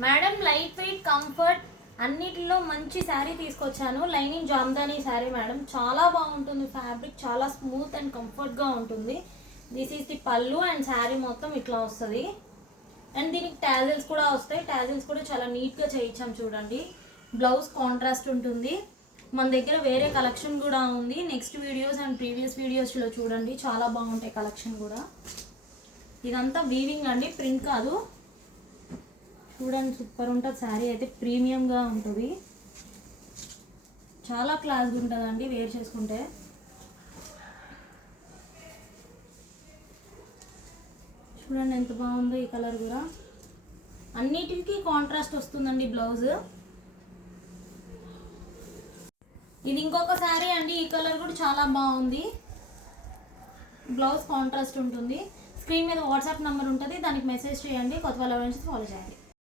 Madam light weight comfort అన్నిటిలో మంచి శారీ తీసుకొచ్చాను. లైనింగ్ జామ్దాని శారీ మేడం, చాలా బాగుంటుంది. ఫ్యాబ్రిక్ చాలా స్మూత్ అండ్ కంఫర్ట్గా ఉంటుంది. దిస్ ఈస్ ది పళ్ళు అండ్ శారీ మొత్తం ఇట్లా వస్తుంది. అండ్ దీనికి టాజిల్స్ కూడా వస్తాయి. టాజిల్స్ కూడా చాలా నీట్గా చేయించాం చూడండి. బ్లౌజ్ కాంట్రాస్ట్ ఉంటుంది. మన దగ్గర వేరే కలెక్షన్ కూడా ఉంది. నెక్స్ట్ వీడియోస్ అండ్ ప్రీవియస్ వీడియోస్లో చూడండి, చాలా బాగుంటాయి కలెక్షన్ కూడా. ఇదంతా వీవింగ్ అండి, ప్రింట్ కాదు. చూడండి సూపర్ ఉంటుంది శారీ అయితే, ప్రీమియంగా ఉంటుంది. చాలా క్లాస్గా ఉంటుందండి వేర్ చేసుకుంటే. చూడండి ఎంత బాగుందో ఈ కలర్ కూడా. అన్నిటికీ కాంట్రాస్ట్ వస్తుందండి బ్లౌజ్. ఇది ఇంకొక శారీ అండి, ఈ కలర్ కూడా చాలా బాగుంది. బ్లౌజ్ కాంట్రాస్ట్ ఉంటుంది. స్క్రీన్ మీద వాట్సాప్ నెంబర్ ఉంటుంది, దానికి మెసేజ్ చేయండి. కొత్త వాళ్ళ నుంచి ఫాలో చేయండి.